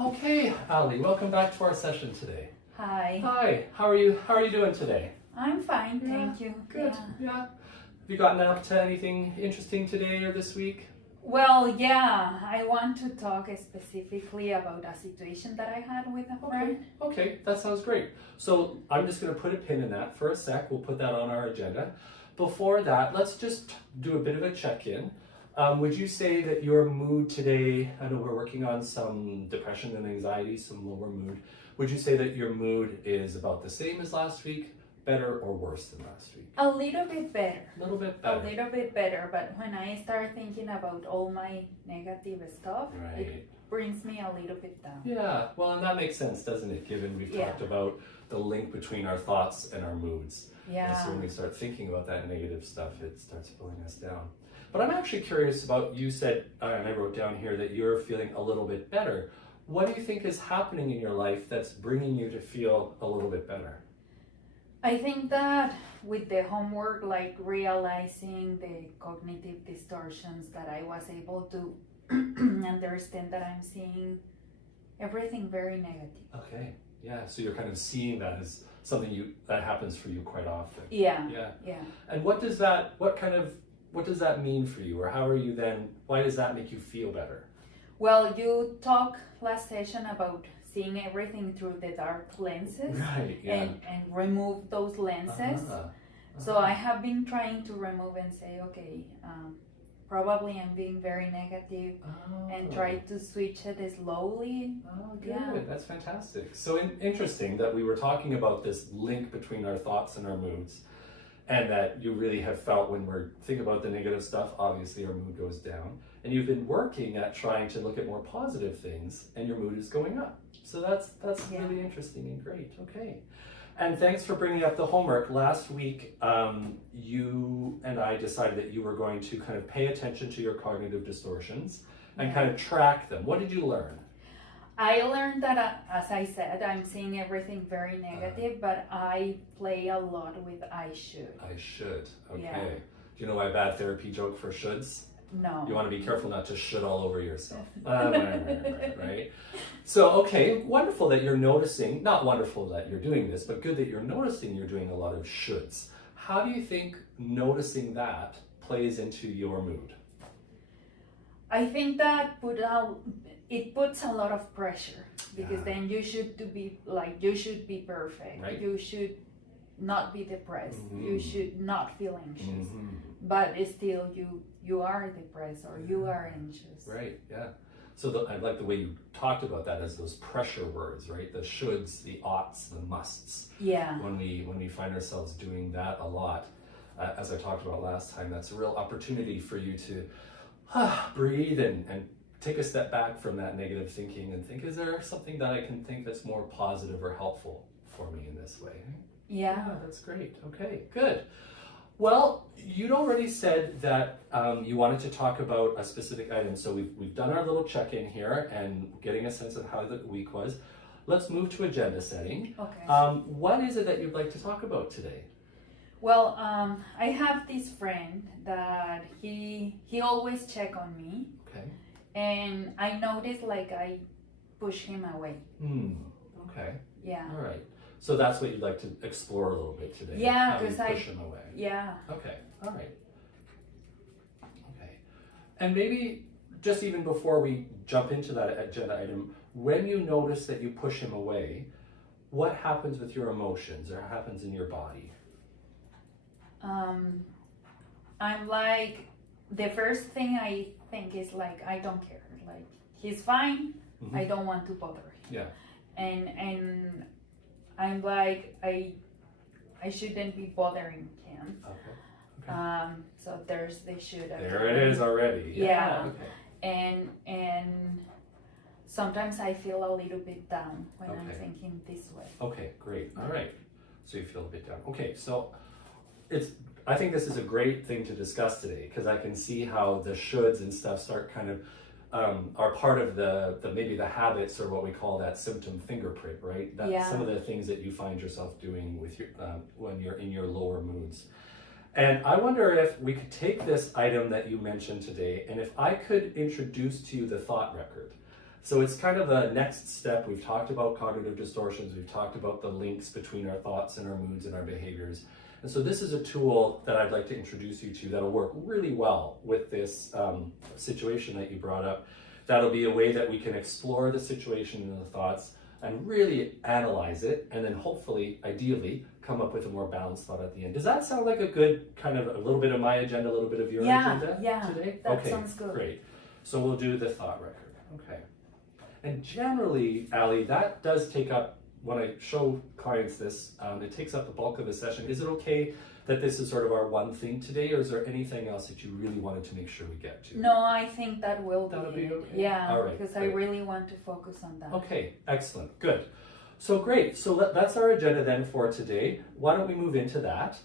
Okay, Ali, welcome back to our session today. Hi. Hi, how are you doing today? I'm fine, thank you. Good, yeah. Have you gotten up to anything interesting today or this week? Well, yeah, I want to talk specifically about a situation that I had with a friend. Okay, that sounds great. So I'm just going to put a pin in that for a sec. We'll put that on our agenda. Before that, let's just do a bit of a check-in. Would you say that your mood today, I know we're working on some depression and anxiety, some lower mood. Would you say that your mood is about the same as last week, better or worse than last week? A little bit better. A little bit better. A little bit better, but when I start thinking about all my negative stuff, it brings me a little bit down. Yeah, well, and that makes sense, doesn't it, given we've talked about the link between our thoughts and our moods. Yeah. And so when we start thinking about that negative stuff, it starts pulling us down. But I'm actually curious about, you said, and I wrote down here, that you're feeling a little bit better. What do you think is happening in your life that's bringing you to feel a little bit better? I think that with the homework, like realizing the cognitive distortions, that I was able to understand that I'm seeing everything very negative. Okay, yeah, so you're kind of seeing that as something that happens for you quite often. Yeah. And what does that mean for you, or how are you then, why does that make you feel better? Well, you talked last session about seeing everything through the dark lenses, right? Yeah. and remove those lenses. So I have been trying to remove and say, okay, probably I'm being very negative, and try to switch it slowly. Oh, good. That's fantastic. So interesting that we were talking about this link between our thoughts and our moods, and that you really have felt when we're thinking about the negative stuff, obviously our mood goes down, and you've been working at trying to look at more positive things, and your mood is going up. So that's really interesting and great. Okay. And thanks for bringing up the homework. Last week, you and I decided that you were going to kind of pay attention to your cognitive distortions and kind of track them. What did you learn? I learned that, as I said, I'm seeing everything very negative, but I play a lot with I should. I should, okay. Yeah. Do you know my bad therapy joke for shoulds? No. You want to be careful not to should all over yourself. Right? So, okay, wonderful that you're noticing, not wonderful that you're doing this, but good that you're noticing you're doing a lot of shoulds. How do you think noticing that plays into your mood? I think that it puts a lot of pressure, because then you should be perfect. Right. You should not be depressed. You should not feel anxious. But still you are depressed or you are anxious. Right, yeah. So I like the way you talked about that as those pressure words, right? The shoulds, the oughts, the musts. Yeah. When we find ourselves doing that a lot, as I talked about last time, that's a real opportunity for you to breathe and take a step back from that negative thinking and think, is there something that I can think that's more positive or helpful for me in this way? Yeah, that's great. Okay, good. Well, you'd already said that you wanted to talk about a specific item, so we've done our little check-in here and getting a sense of how the week was. Let's move to agenda setting. Okay. What is it that you'd like to talk about today? Well, I have this friend that he always check on me. Okay. And I notice like I push him away. Okay. Yeah. All right. So that's what you'd like to explore a little bit today. Yeah, because I push him away. Yeah. Okay. All right. Okay. And maybe just even before we jump into that agenda item, when you notice that you push him away, what happens with your emotions or happens in your body? I'm like, the first thing I think is like, I don't care. Like, he's fine. I don't want to bother him. Yeah. And I'm like, I shouldn't be bothering him. Okay. So there's the should. There it is already. Yeah. Okay. And sometimes I feel a little bit down when I'm thinking this way. Okay, great. All right. So you feel a bit down. Okay, so I think this is a great thing to discuss today, because I can see how the shoulds and stuff start kind of are part of the maybe the habits, or what we call that symptom fingerprint, right? That's some of the things that you find yourself doing with your when you're in your lower moods. And I wonder if we could take this item that you mentioned today, and if I could introduce to you the thought record. So it's kind of a next step. We've talked about cognitive distortions. We've talked about the links between our thoughts and our moods and our behaviors. And so this is a tool that I'd like to introduce you to that'll work really well with this situation that you brought up. That'll be a way that we can explore the situation and the thoughts and really analyze it, and then hopefully, ideally, come up with a more balanced thought at the end. Does that sound like a good kind of a little bit of my agenda, a little bit of your agenda today? That sounds good. Great. So we'll do the thought record. Okay. And generally, Ali, that does take up, when I show clients this, it takes up the bulk of the session. Is it okay that this is sort of our one thing today, or is there anything else that you really wanted to make sure we get to? No, I think that will That'll be okay. Yeah, all right, because I really want to focus on that. Okay, excellent, good. So great, so that's our agenda then for today. Why don't we move into that?